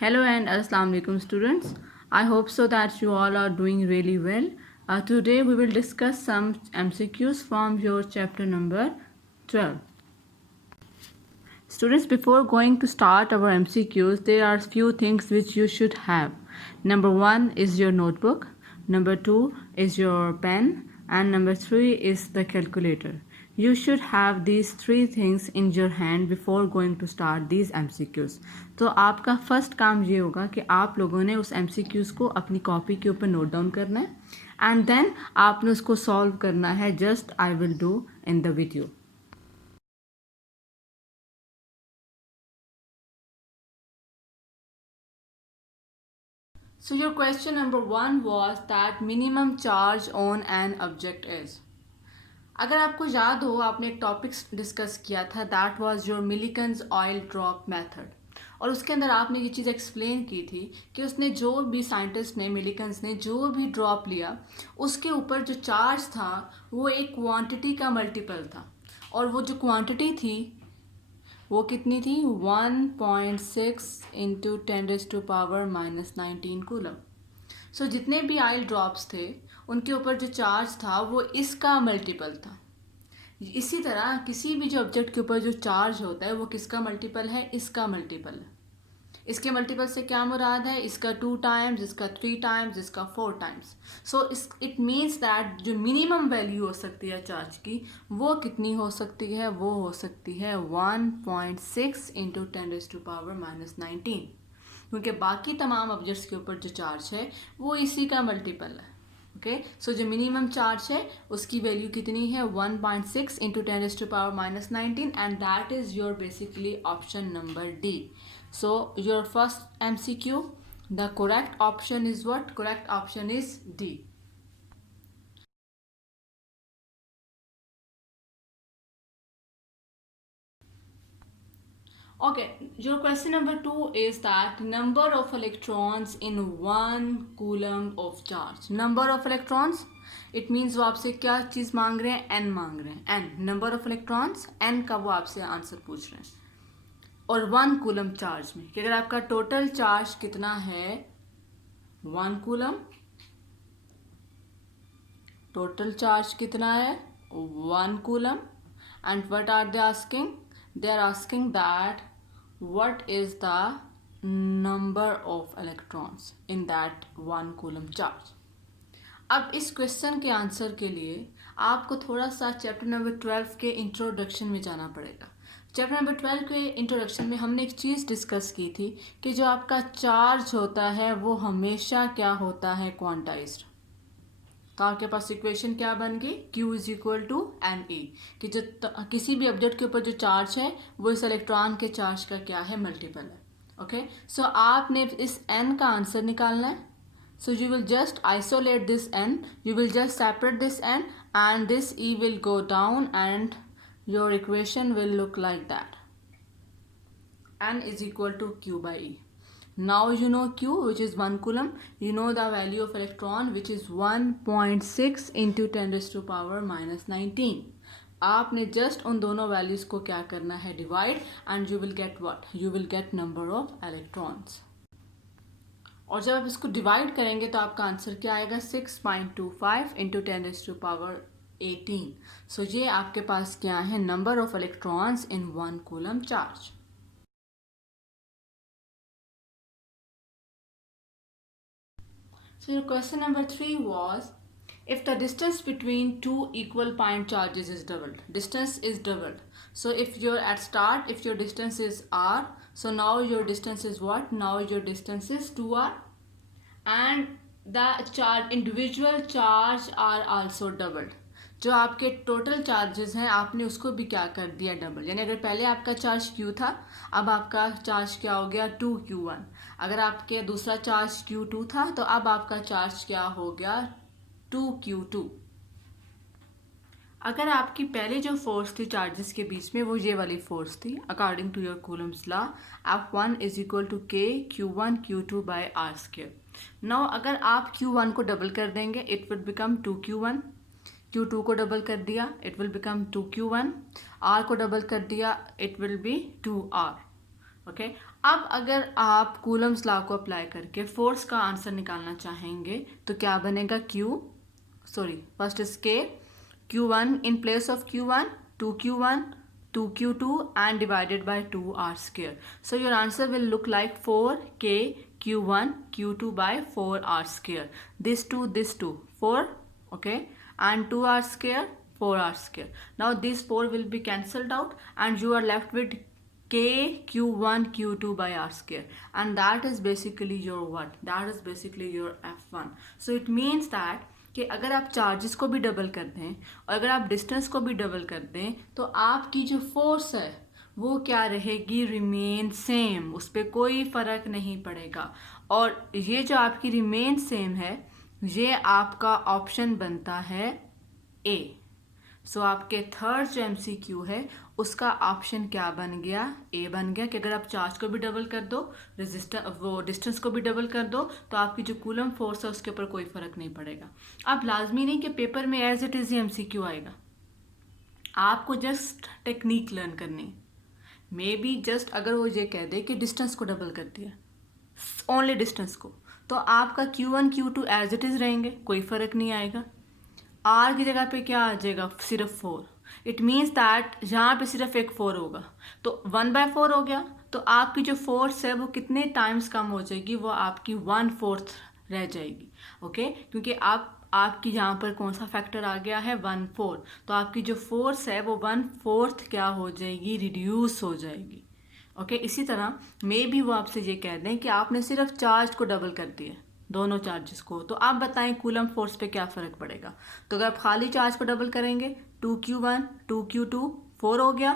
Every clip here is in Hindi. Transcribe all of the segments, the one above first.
Hello and Assalamu alaikum students. I hope so that you all are doing really well. Today we will discuss some MCQs from your chapter number 12. Students, before going to start our MCQs, there are few things which you should have. Number 1 is your notebook, number 2 is your pen, and number 3 is the calculator. You should have these three things in your hand before going to start these MCQs. तो आपका फर्स्ट काम ये होगा कि आप लोगों ने उस MCQs को अपनी कॉपी के ऊपर नोट डाउन करना है एंड देन आपने उसको सॉल्व करना है just I will do in the video. So your question number 1 was that minimum charge on an object is. अगर आपको याद हो आपने एक टॉपिक डिस्कस किया था that was your Millikan's oil drop method और उसके अंदर आपने ये चीज़ एक्सप्लेन की थी कि उसने जो भी साइंटिस्ट ने मिलिकन्स ने जो भी ड्रॉप लिया उसके ऊपर जो चार्ज था वो एक क्वांटिटी का मल्टीपल था और वो जो क्वांटिटी थी वो कितनी थी 1.6 इंटू 10⁻⁻⁹ कूलम. सो जितने भी ऑयल ड्रॉप्स थे उनके ऊपर जो चार्ज था वो इसका मल्टीपल था. इसी तरह किसी भी जो ऑब्जेक्ट के ऊपर जो चार्ज होता है वो किसका मल्टीपल है, इसका मल्टीपल है. इसके मल्टीपल से क्या मुराद है, इसका 2 टाइम्स, इसका 3 टाइम्स, इसका 4 times. So it means that जो मिनिमम वैल्यू हो सकती है चार्ज की वो कितनी हो सकती है, वो हो सकती है 1.6 इंटू 10⁻⁻⁹, क्योंकि बाकी तमाम ऑब्जेक्ट्स के ऊपर जो चार्ज है वो इसी का मल्टीपल है. ओके, सो जो मिनिमम चार्ज है उसकी वैल्यू कितनी है 1.6 into 10⁻⁻⁹ and that is your basically option number D. So your first MCQ, the correct option is what? Correct option is D. Okay, your question number 2 is that number of electrons in 1 coulomb of charge. Number of electrons, it means वो आपसे क्या चीज़ मांग रहे हैं, n मांग रहे हैं. n number of electrons, n का वो आपसे आंसर पूछ रहे हैं और 1 कूलम चार्ज में कि अगर आपका टोटल चार्ज कितना है 1 कूलम, टोटल चार्ज कितना है 1 coulomb and what are they asking, they are asking that what is the number of electrons in that 1 coulomb charge. अब इस क्वेश्चन के आंसर के लिए आपको थोड़ा सा चैप्टर नंबर 12 के इंट्रोडक्शन में जाना पड़ेगा. चैप्टर नंबर 12 के इंट्रोडक्शन में हमने एक चीज़ डिस्कस की थी कि जो आपका चार्ज होता है वो हमेशा क्या होता है, क्वांटाइज्ड. तो आपके पास इक्वेशन क्या बन गई, Q is equal to n e, कि जो किसी भी ऑब्जेक्ट के ऊपर जो चार्ज है वो इस इलेक्ट्रॉन के चार्ज का क्या है, मल्टीपल है. ओके, सो आपने इस n का आंसर निकालना है. So you will just isolate this n, you will just separate this n and this e will go down and your equation will look like that. N is equal to Q by E. Now you know Q, which is 1 coulomb. You know the value of electron, which is 1.6 into 10⁻⁻⁹. आपने जस्ट उन दोनों वैल्यूज को क्या करना है, divide, and you will get what, you will get number of electrons. और जब आप इसको डिवाइड करेंगे तो आपका आंसर क्या आएगा 6.25 इंटू 10⁻18. सो ये आपके पास क्या है, number of electrons in 1 coulomb charge. So your question number 3 was, if the distance between two equal point charges is doubled, distance is doubled. So if you're at start, if your distance is r, so now your distance is what, now your distance is 2r and the charge, individual charge are also doubled. जो आपके टोटल चार्जेस हैं आपने उसको भी क्या कर दिया, डबल. यानी अगर पहले आपका चार्ज Q था अब आपका चार्ज क्या हो गया 2Q1. अगर आपके दूसरा चार्ज Q2 था तो अब आपका चार्ज क्या हो गया 2Q2. अगर आपकी पहले जो फोर्स थी चार्जेस के बीच में वो ये वाली फोर्स थी, according to your Coulomb's law, F1 is equal to K Q1 Q2 by R square. Now अगर आप Q1 को डबल कर देंगे it will become 2Q1, Q2 को डबल कर दिया it will become 2Q1, R को डबल कर दिया it will be 2R. Okay, अब अगर आप कूलम्स लॉ को अप्लाई करके फोर्स का आंसर निकालना चाहेंगे तो क्या बनेगा, फर्स्ट इज के, Q1 in place of Q1, 2Q1, 2Q2 and divided by 2R square. So your answer will look like 4K Q1 Q2 by 4R square. This 2, 4, okay, and 2R square, 4R square. Now these 4 will be cancelled out and you are left with K Q1 Q2 by R square, and that is basically your what? That is basically your F1. So it means that कि अगर आप चार्जेस को भी डबल कर दें और अगर आप डिस्टेंस को भी डबल कर दें तो आपकी जो फोर्स है वो क्या रहेगी, रिमेन सेम, उस पर कोई फ़र्क नहीं पड़ेगा। और ये जो आपकी रिमेन सेम है ये आपका ऑप्शन बनता है ए। सो आपके थर्ड जो MCQ है उसका ऑप्शन क्या बन गया, ए बन गया, कि अगर आप चार्ज को भी डबल कर दो, डिस्टेंस को भी डबल कर दो तो आपकी जो कूलम फोर्स है उसके ऊपर कोई फ़र्क नहीं पड़ेगा। अब लाजमी नहीं कि पेपर में एज इट इज़ ही MCQ आएगा, आपको जस्ट टेक्निक लर्न करनी। मे बी जस्ट अगर वो ये कह दे कि डिस्टेंस को डबल कर दिया, ओनली डिस्टेंस को, तो आपका Q1 Q2 as it is रहेंगे, कोई फ़र्क नहीं आएगा। आर की जगह पे क्या आ जाएगा, सिर्फ 4। इट मीन्स दैट यहाँ पे सिर्फ एक 4 होगा तो 1/4 हो गया, तो आपकी जो फोर्स है वो कितने टाइम्स कम हो जाएगी, वो आपकी 1/4 रह जाएगी। ओके, क्योंकि आपकी यहाँ पर कौन सा फैक्टर आ गया है, 1/4, तो आपकी जो फोर्स है वो 1/4 क्या हो जाएगी, रिड्यूस हो जाएगी। ओके, इसी तरह मे भी वो आपसे ये कह दें कि आपने सिर्फ चार्ज को डबल कर दिया, दोनों चार्जेस को, तो आप बताएं कूलम फोर्स पे क्या फ़र्क पड़ेगा। तो अगर आप खाली चार्ज को डबल करेंगे 2Q1 2Q2 4 हो गया,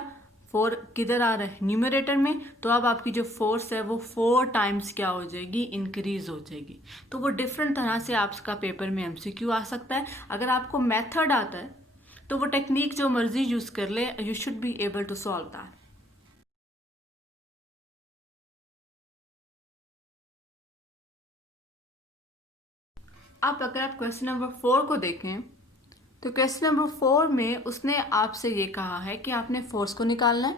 4 किधर आ रहा है, न्यूमरेटर में, तो अब आपकी जो फोर्स है वो 4 टाइम्स क्या हो जाएगी, इंक्रीज हो जाएगी। तो वो डिफरेंट तरह से आपका पेपर में MCQ आ सकता है। अगर आपको मेथड आता है तो वो टेक्निक जो मर्जी यूज़ कर ले, you should be able to solve that. अब अगर आप क्वेश्चन नंबर 4 को देखें तो क्वेश्चन नंबर 4 में उसने आपसे ये कहा है कि आपने फोर्स को निकालना है,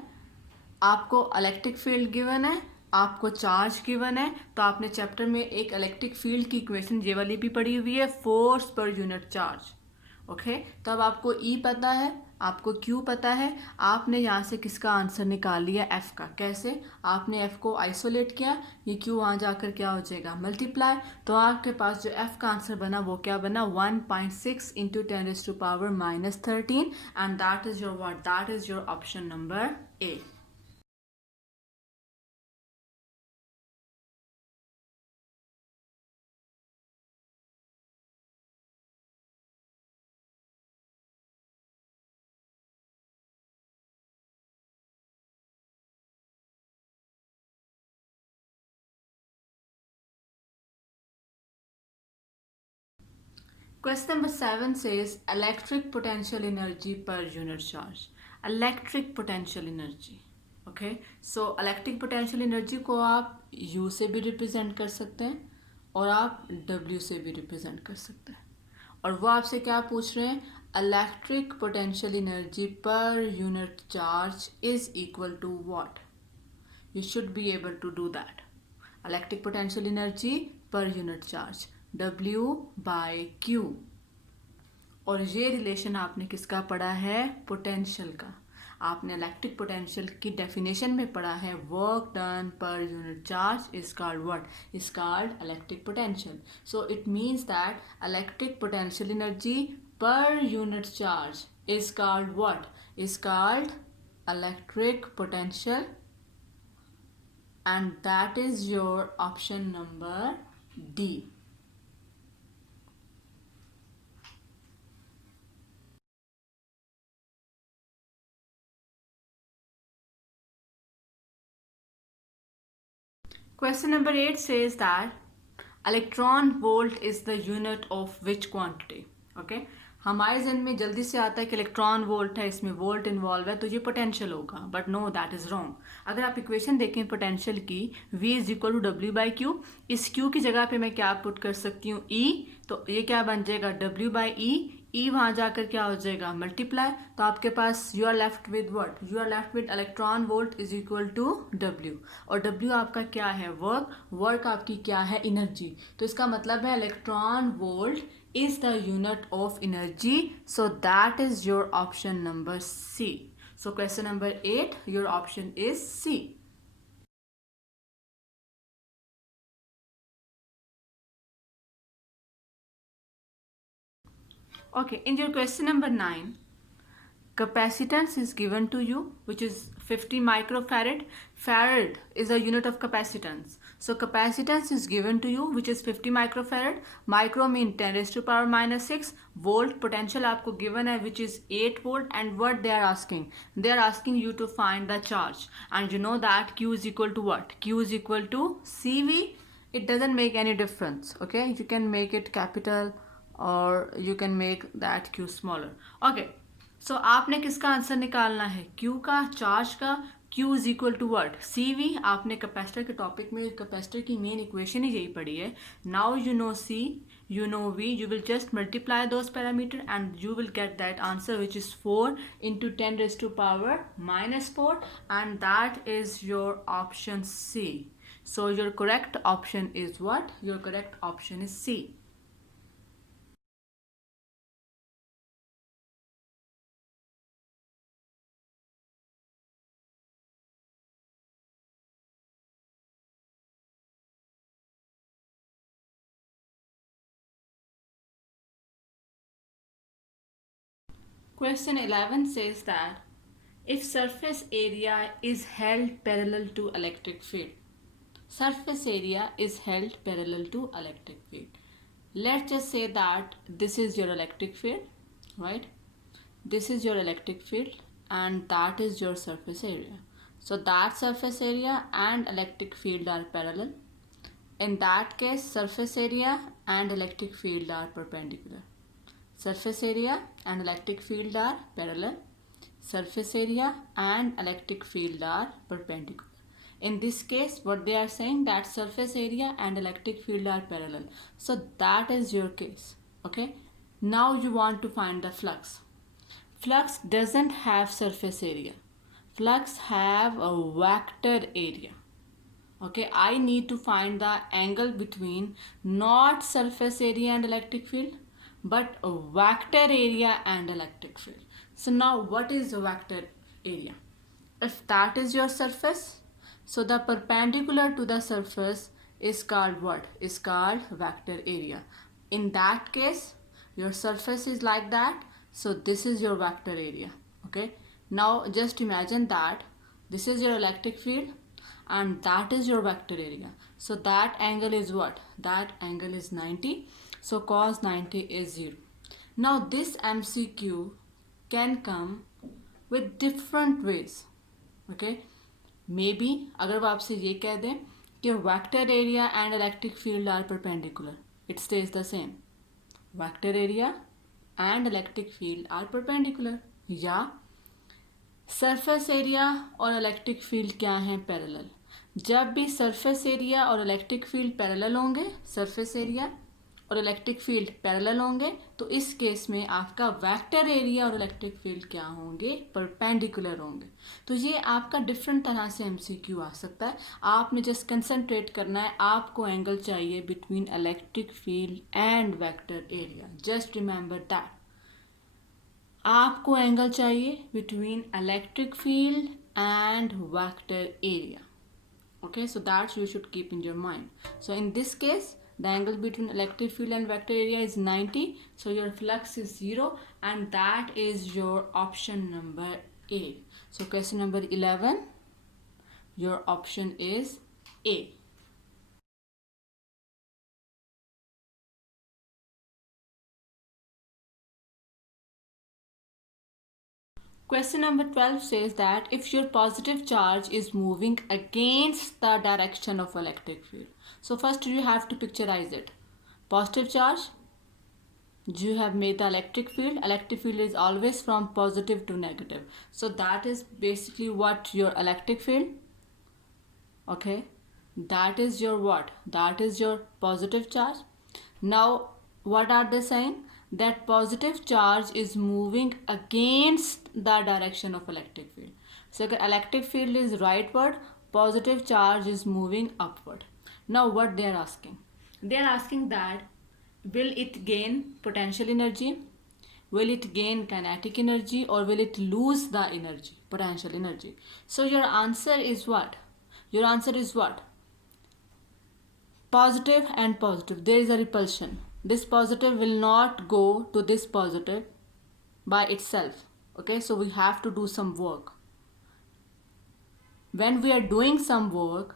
आपको इलेक्ट्रिक फील्ड गिवन है, आपको चार्ज गिवन है। तो आपने चैप्टर में एक इलेक्ट्रिक फील्ड की इक्वेशन ये वाली भी पढ़ी हुई है, फोर्स पर यूनिट चार्ज। ओके, तो अब आपको E पता है, आपको Q पता है, आपने यहाँ से किसका आंसर निकाल लिया, F का। कैसे, आपने F को आइसोलेट किया, ये Q वहाँ जाकर क्या हो जाएगा, मल्टीप्लाई, तो आपके पास जो F का आंसर बना वो क्या बना, 1.6 × 10⁻⁻13, and that is your what, that is your option number A। Question number 7 says electric potential energy per unit charge. Electric potential energy. Okay, so electric potential energy को आप U से भी रिप्रेजेंट कर सकते हैं और आप W से भी रिप्रेजेंट कर सकते हैं। और वो आपसे क्या पूछ रहे हैं, electric potential energy per unit charge is equal to what. You should be able to do that. Electric potential energy per unit charge W/Q, और ये रिलेशन आपने किसका पढ़ा है, पोटेंशियल का। आपने इलेक्ट्रिक पोटेंशियल की डेफिनेशन में पढ़ा है, वर्क डन पर unit charge is called what, is called electric potential. So it means that electric potential energy per unit charge is called what, is called electric potential, and that is your option number D. Question number 8 says that electron volt is the unit of which quantity. Okay, हमारे जहन में जल्दी से आता है कि इलेक्ट्रॉन वोल्ट है, इसमें वोल्ट इन्वॉल्व है तो ये पोटेंशियल होगा, but no, that is wrong. अगर आप इक्वेशन देखें पोटेंशियल की, V is equal to W/Q, इस Q की जगह पे मैं क्या पुट कर सकती हूँ, E, तो ये क्या बन जाएगा W/E। ई वहाँ जाकर क्या हो जाएगा, मल्टीप्लाई, तो आपके पास you are left with what, you are left with electron volt is equal to W, और डब्ल्यू आपका क्या है, वर्क, वर्क आपकी क्या है, एनर्जी, तो इसका मतलब है electron volt is the unit of energy, so that is your option number C. So question number 8, your option is C. Okay, in your question number 9, capacitance is given to you, which is 50 microfarad. Farad is a unit of capacitance. So capacitance is given to you, which is 50 microfarad. Micro mean 10 raised to power minus 6. Volt potential आपको given है, which is 8 volt. And what they are asking? They are asking you to find the charge. And you know that Q is equal to what? Q is equal to CV. It doesn't make any difference. Okay, you can make it capital or you can make that Q smaller. Okay. सो आपने किसका आंसर निकालना है, Q का, चार्ज का. Q is equal to word CV. आपने कैपेसिटर के टॉपिक में कैपेसिटर की मेन इक्वेशन ही यही पढ़ी है. Now you know C, you know V, you will just multiply those parameter and you will get that answer, which is 4 into 10 raised to power minus 4, and that is your option C. So your correct option is what? Your correct option is C. Question 11 says that if surface area is held parallel to electric field, surface area is held parallel to electric field. Let's just say that this is your electric field, right? This is your electric field and that is your surface area. So that surface area and electric field are parallel. In that case, surface area and electric field are perpendicular. Surface area and electric field are parallel. Surface area and electric field are perpendicular. In this case, what they are saying, that surface area and electric field are parallel. So that is your case. Okay. Now you want to find the flux. Flux doesn't have surface area. Flux have a vector area. Okay, I need to find the angle between not surface area and electric field, but a vector area and electric field. So now what is a vector area? If that is your surface, so the perpendicular to the surface is called what? Is called vector area. In that case, your surface is like that, so this is your vector area. Okay, now just imagine that this is your electric field and that is your vector area. So that angle is what? That angle is 90. So cos 90 is 0. Now this MCQ can come with different ways. Okay, maybe अगर वो आपसे ये कह दें कि vector area and electric field are perpendicular, it stays the same. Vector area and electric field are perpendicular. या सरफेस एरिया और इलेक्ट्रिक फील्ड क्या हैं, पैरेलल. जब भी सरफेस एरिया और इलेक्ट्रिक फील्ड पैरेलल होंगे, सरफेस एरिया और इलेक्ट्रिक फील्ड पैरेलल होंगे, तो इस केस में आपका वेक्टर एरिया और इलेक्ट्रिक फील्ड क्या होंगे, परपेंडिकुलर होंगे. तो ये आपका डिफरेंट तरह से एमसीक्यू आ सकता है. आपने जस्ट कंसंट्रेट करना है, आपको एंगल चाहिए between electric field and vector area. Just remember that, आपको एंगल चाहिए between electric field and vector area. Okay, so that you should keep in your mind. So in this case, the angle between electric field and vector area is 90. So your flux is 0 and that is your option number A. So question number 11, your option is A. Question number 12 says that if your positive charge is moving against the direction of electric field. So first you have to picturize it. Positive charge, you have made the electric field. Electric field is always from positive to negative. So that is basically what your electric field. Okay, that is your what? That is your positive charge. Now what are they saying? that positive charge is moving against the direction of electric field. So अगर electric field is rightward, positive charge is moving upward. Now what they are asking? They are asking that will it gain potential energy, will it gain kinetic energy, or will it lose the energy, potential energy? So your answer is what? Your answer is what? Positive and positive. There is a repulsion. This positive will not go to this positive by itself. Okay, so we have to do some work. When we are doing some work,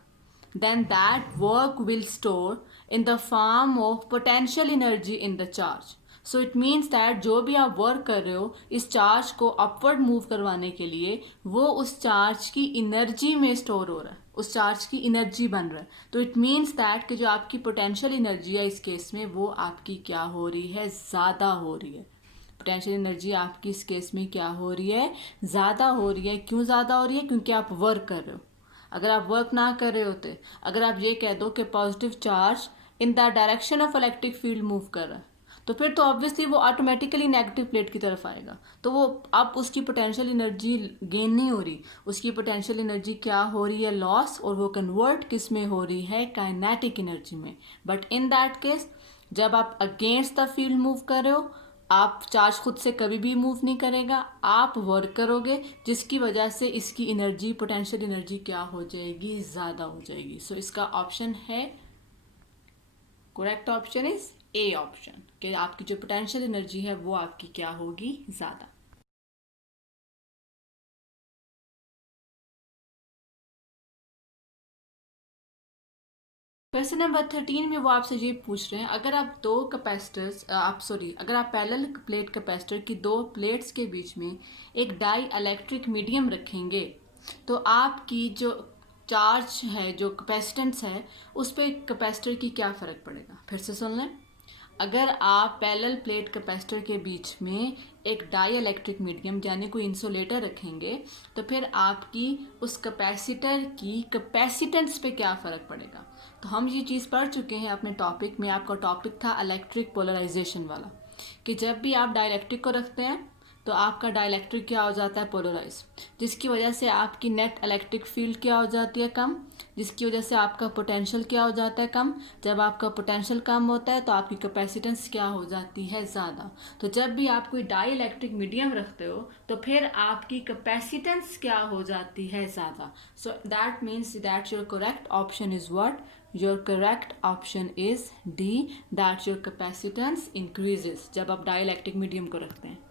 then that work will store in the form of potential energy in the charge. So it means that जो भी आप वर्क कर रहे हो इस चार्ज को अपवर्ड मूव करवाने के लिए वो उस चार्ज की एनर्जी में स्टोर हो रहा है, उस चार्ज की एनर्जी बन रहा है. तो इट मीन्स दैट कि जो आपकी पोटेंशियल एनर्जी है इस केस में वो आपकी क्या हो रही है, ज़्यादा हो रही है. पोटेंशियल एनर्जी आपकी इस केस में क्या हो रही है, ज़्यादा हो रही है. क्यों ज़्यादा हो रही है? क्योंकि आप वर्क कर रहे हो. अगर आप वर्क ना कर रहे होते, अगर आप ये कह दो कि positive charge in the direction of electric field move कर रहा है, तो फिर तो ऑब्वियसली वो ऑटोमेटिकली नेगेटिव प्लेट की तरफ आएगा. तो वो अब उसकी पोटेंशियल एनर्जी गेन नहीं हो रही, उसकी पोटेंशियल एनर्जी क्या हो रही है, लॉस. और वो कन्वर्ट किस में हो रही है, काइनेटिक एनर्जी में. बट इन दैट केस जब आप अगेंस्ट द फील्ड मूव कर रहे हो, आप चार्ज खुद से कभी भी मूव नहीं करेगा, आप वर्क करोगे जिसकी वजह से इसकी एनर्जी, पोटेंशियल एनर्जी क्या हो जाएगी, ज़्यादा हो जाएगी. सो इसका ऑप्शन है, correct option is A option, कि आपकी जो पोटेंशियल एनर्जी है वो आपकी क्या होगी, ज़्यादा. क्वेश्चन नंबर 13 में वो आपसे ये पूछ रहे हैं, अगर आप दो कैपेसिटर्स अगर आप पैरेलल प्लेट कैपेसिटर की दो प्लेट्स के बीच में एक डाई इलेक्ट्रिक मीडियम रखेंगे तो आपकी जो चार्ज है, जो कैपेसिटेंस है, उस पर कैपेसिटर की क्या फ़र्क पड़ेगा. फिर से सुन लें. अगर आप पैरेलल प्लेट कैपेसिटर के बीच में एक डाई इलेक्ट्रिक मीडियम यानी कोई इंसुलेटर रखेंगे तो फिर आपकी उस कैपेसिटर की कैपेसिटेंस पे क्या फ़र्क पड़ेगा. तो हम ये चीज़ पढ़ चुके हैं अपने टॉपिक में. आपका टॉपिक था इलेक्ट्रिक पोलराइजेशन वाला, कि जब भी आप डाइलेक्ट्रिक को रखते हैं तो आपका डाइलेक्ट्रिक क्या हो जाता है, पोलराइज, जिसकी वजह से आपकी नेट इलेक्ट्रिक फील्ड क्या हो जाती है, कम, जिसकी वजह से आपका पोटेंशियल क्या हो जाता है, कम. जब आपका पोटेंशियल कम होता है तो आपकी कैपेसिटेंस क्या हो जाती है, ज़्यादा. तो जब भी आप कोई डाई इलेक्ट्रिक मीडियम रखते हो तो फिर आपकी कैपेसिटेंस क्या हो जाती है, ज़्यादा. So that means that your correct option is what, your correct option is D, that your capacitance increases जब आप डाई इलेक्ट्रिक मीडियम को रखते हैं.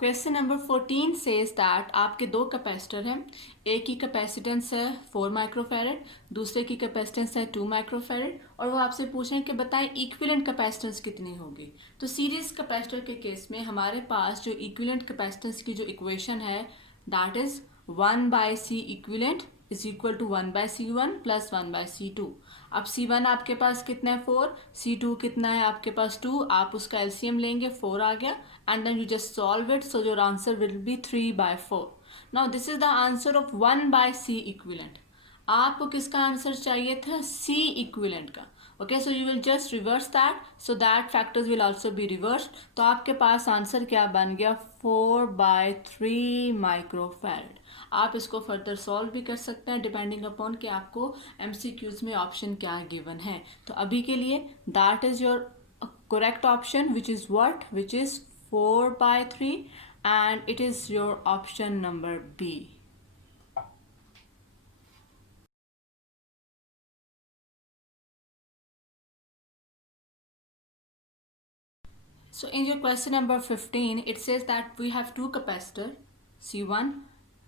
क्वेश्चन नंबर 14 सेज दैट आपके दो कैपेसिटर हैं, एक की कैपेसिटेंस है 4 माइक्रोफेरेड, दूसरे की कैपेसिटेंस है 2 माइक्रोफेरेड, और वो आपसे पूछें कि बताएं इक्विवेलेंट कैपेसिटेंस कितनी होगी. तो सीरीज कैपेसिटर के केस में हमारे पास जो इक्विवेलेंट कैपेसिटेंस की जो इक्वेशन है that is 1/C equivalent is equal to 1/C1 plus 1/C2. अब C1 आपके पास कितना है, 4, C2 कितना है आपके पास, 2. आप उसका LCM लेंगे, 4 आ गया, and then you just solve it, so your answer will be 3/4. Now this is the answer of 1/C equivalent. आपको किसका आंसर चाहिए था, C equivalent का. Okay, so you will just reverse that, so that factors will also be reverse. तो आपके पास आंसर क्या बन गया, 4/3 माइक्रोफैरड. आप इसको फर्दर सॉल्व भी कर सकते हैं डिपेंडिंग अपॉन कि आपको MCQs में ऑप्शन क्या गिवन है. तो अभी के लिए that is your correct option which is what, which is 4/3, and it is your option number B. So in your question number 15, it says that we have two capacitor, C1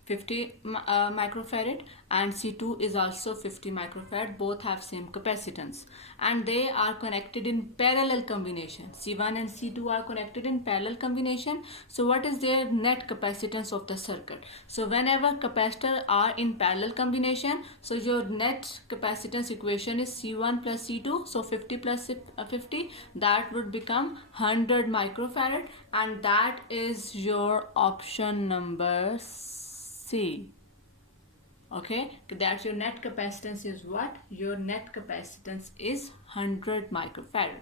50 microfarad and C2 is also 50 microfarad. Both have same capacitance and they are connected in parallel combination. C1 and C2 are connected in parallel combination. So what is their net capacitance of the circuit? So whenever capacitor are in parallel combination, so your net capacitance equation is C1 plus C2. So 50 plus 50, that would become 100 microfarad, and that is your option number C. Okay, that's your net capacitance is what? Your net capacitance is 100 microfarad.